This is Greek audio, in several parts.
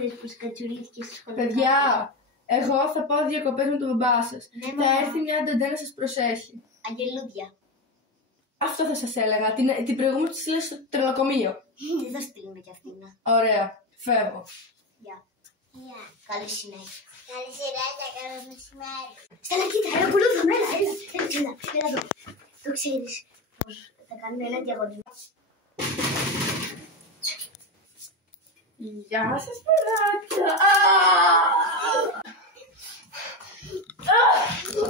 Θες που σκατσουλήθηκες στη σχολή. Παιδιά, εγώ θα πάω διακοπές με τον μπαμπά σας. Ναι, Θα έρθει μια νταντέ να σας προσέχει. Αγγελούδια. Αυτό θα σας έλεγα. Την προηγούμενη τη στείλα στο τρελοκομείο. Δεν θα στείλουμε κι αυτήν. Ωραία. Φεύγω. Γεια. Καλή συνέχεια. Καλή συνέχεια, καλό μεσημέρι. Στέλλα, κοίτα, ένα πουλούδο, έλα, έλα εδώ. Το ξέρεις πως θα κάνουμε ένα διαγωνισμό. Γεια σας, παιδάκια.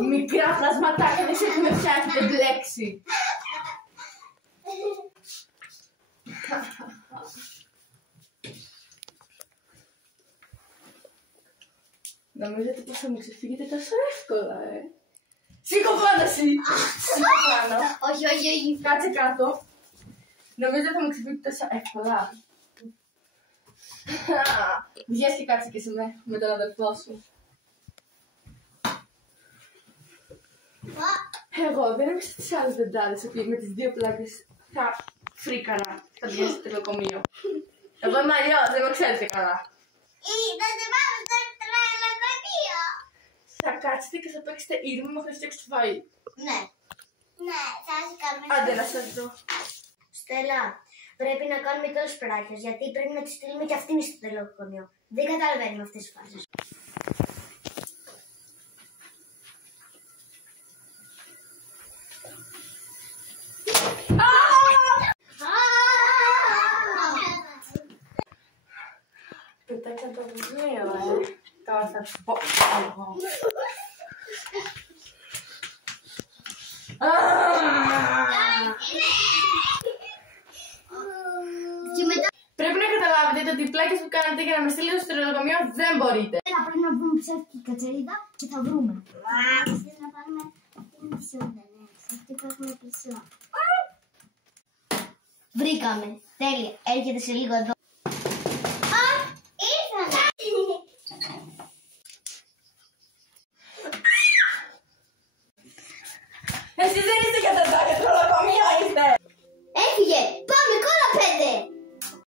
Μικρά πλασματάκια, δεν ξέρετε με ποια έχετε μπλέξει. Νομίζετε πως θα μου ξεφύγετε τόσο εύκολα, Σήκω πάνω εσύ! Σήκω πάνω. Όχι. Κάτσε κάτω. Νομίζετε θα μου ξεφύγετε τόσο εύκολα. Βγες και κάτσε και εσύ με τον αδελφό σου. Εγώ δεν είμαι στις άλλες δεντάδες που με τις δύο πλάκες θα φρίκανα θα βγαίνει στο τελοκομείο. Εγώ είμαι αλλιώς, δεν με ξέρετε καλά. Θα σε πάμε στο τρελοκομείο. Θα κάτσετε και θα παίξετε ήρμη μέχρι να φτιάξετε το φαΐ. Ναι, θα σε κάνουμε. Άντε να σας δω. Στέλλα, πρέπει να κάνουμε τόσες πράξεις, γιατί πρέπει να τη στείλουμε και αυτήν στο τελοκομείο. Δεν καταλαβαίνουμε αυτές τις φάσεις. Πετάξα το βιβλίο, Τώρα θα σου πω εγώ. Πρέπει να καταλάβετε ότι οι πλάκες που κάνετε για να με στείλετε στο τελοκομείο δεν μπορείτε. Πρέπει να βρούμε ψεύτικη κατσαρίδα και θα βρούμε. Θες να πάρουμε αυτήν τη σόντα, ναι. Σε αυτή που έχουμε πίσω. Βρήκαμε. Τέλεια. Έρχεται σε λίγο εδώ. Ήρθανε. Εσύ δεν